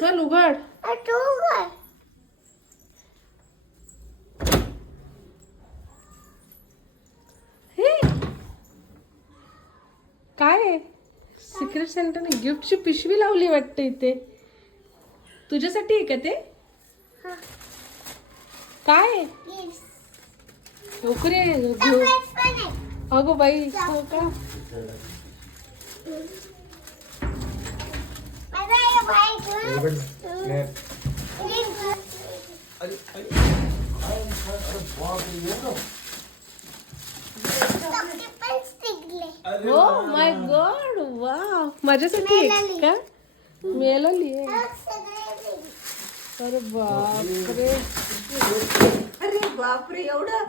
चल उघड. हे काय आहे? सिक्रेट सेंटरने गिफ्टची पिशवी लावली वाटते इथे. तुझ्यासाठी आहे का ते? काय आहे? नोकरी आहे घेऊ. अगो बाई हो का? हो माय गॉड वाव. माझ्यासाठी आहे का? मिळाली आहे. अरे बापरे. अरे बापरे एवढं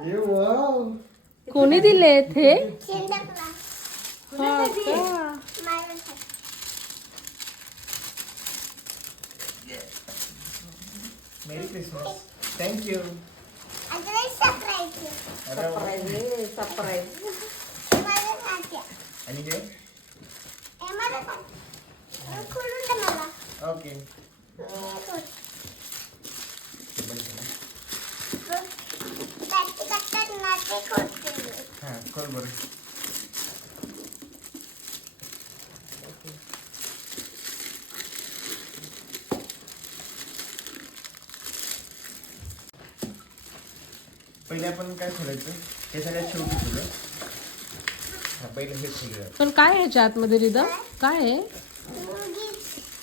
कोणी दिले हे? मेरी क्रिसमस. थँक्यू. सरप्राईज. आणि काय? ओके. हा खोल बरं. पहिले आपण काय खोलायचं? हे सगळ्यात शेवटी खोलू. हा पहिले हे खोलूया. पण काय आहे ह्याच्या आतमध्ये रिदा? काय आहे?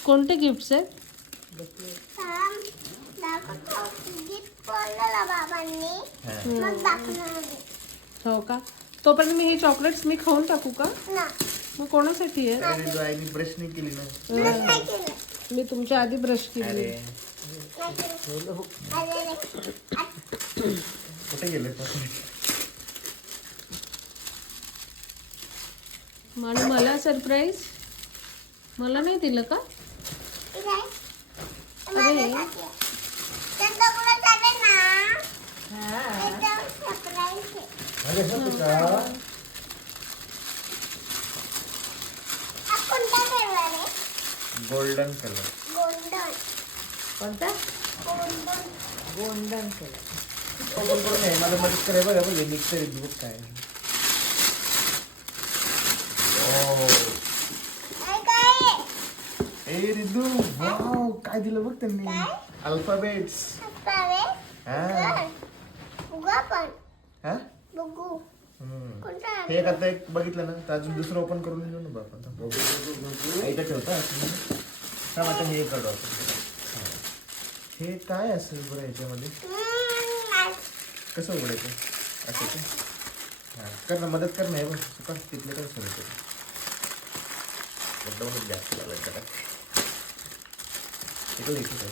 कोणते गिफ्ट्स आहेत? हो का? तोपर्यंत मी हे चॉकलेट्स मी खाऊन टाकू का? मग कोणासाठी आहे? अरे आईने ब्रश नाही केली ना. मी तुमच्या आधी ब्रश केली. अरे कुठे गेले? आणि मला सरप्राईज मला नाही दिलं का? अरे गोल्डन कलर. कोणता? Golden colour. मला मदत कराय बघा बघ मिक्सर बघ काय. ए रिदू वाव काय दिलं बघ त्यांनी. अल्फाबेट्स. हे एक आता एक बघितलं ना तर अजून दुसरं ओपन करून घेऊ ना बाबा. इथं ठेवता थांब आता हे काढू आपण. हे काय असेल बरं याच्यामध्ये? कसं उघडायचं? असं का? हां कर ना मदत कर ना. हे बघ कर तिथले काय सुरू करू. एकदमच जास्त झालं का? इकडे इकडे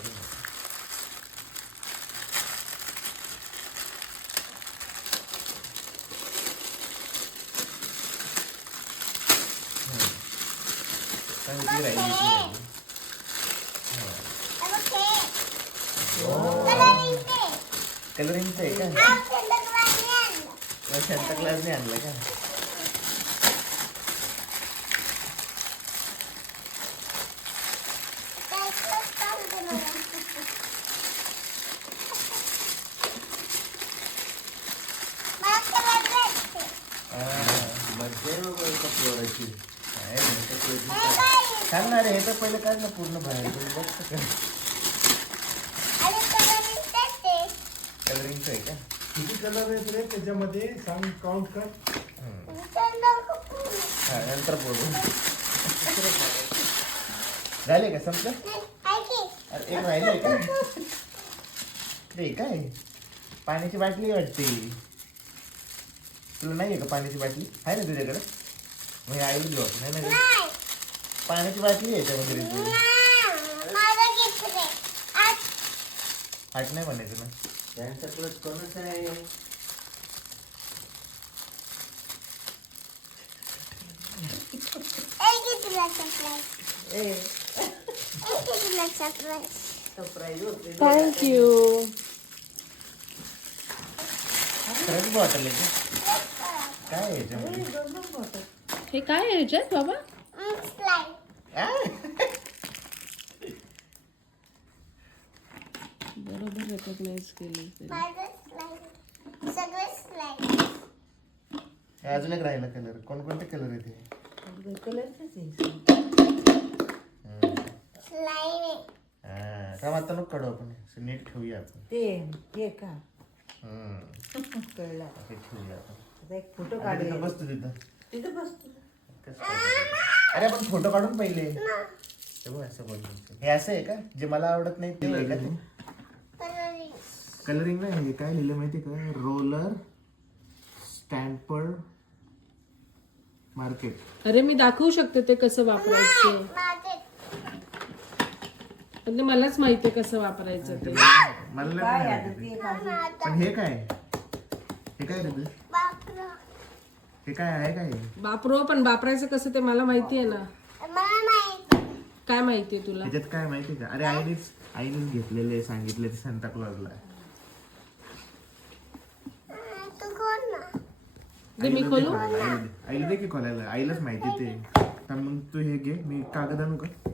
कलरिंगचं आहे का? सेंटा क्लासने आणलं का? सांगणार हे तर पहिलं काय ना पूर्ण बाहेर कलरिंगचं आहे का? किती कलर आहेत रे त्याच्यामध्ये? सांग काउंट कर. हा नंतर बोलू. झाले का संपलं? अरे एक राहिलंय का? ते काय पाण्याची बाटली वाटते. तुला नाही आहे का पाण्याची बाटली? आहे ना तुझ्याकडे? मग आईला घेऊ आपण नाही ना. पाण्याची बाटली आहे त्यामध्ये. हाट नाही म्हणायचं ना. त्यांचा प्लस कोणच आहे? सरप्राईज होते. थँक्यू. खरंच बॉटल आहे का? काय आहे याच्यामध्ये? हे काय आहे ह्याच्यात बाबा? बरोबर रेकॉग्नाइज केलं ते. हे अजून एक राहिला कलर. कोणकोणते कलर आहेत हे? कलरच आहे थांब आता नको काढू आपण. असं नीट ठेवूया आपण. ते का कळलं. हे ठेवूया आपण. आता एक फोटो आता काढूया तिथं बसतो तिथं. तिथं बसतो. कसं काय? अरे आपण फोटो काढून पहिले. हे बघ असं बनवायचं. हे असं आहे का? जे मला आवडत नाही ते आहे का ते? कलरिंग नाही. हे काय लिहिलं माहिती का? Roller stamped market. अरे मी दाखवू शकते ते कसं वापरायचं. पण ते मलाच माहिती आहे कसं वापरायचं ते. मला काय नाही आता माहिती. ते काढू. पण हे काय? हे काय रे ते? हे काय आहे काय? बापरो, पण वापरायचं कसं ते मला माहिती आहे ना. काय माहितीये तुला? त्याच्यात काय माहिती का? अरे आईनेच घेतलेले सांगितले ते सांता क्लॉजला. ते मी खोलू? आईला दे की खोलायला. आईलाच माहिती ते. तर मग तू हे घे. मी कागद आणू का?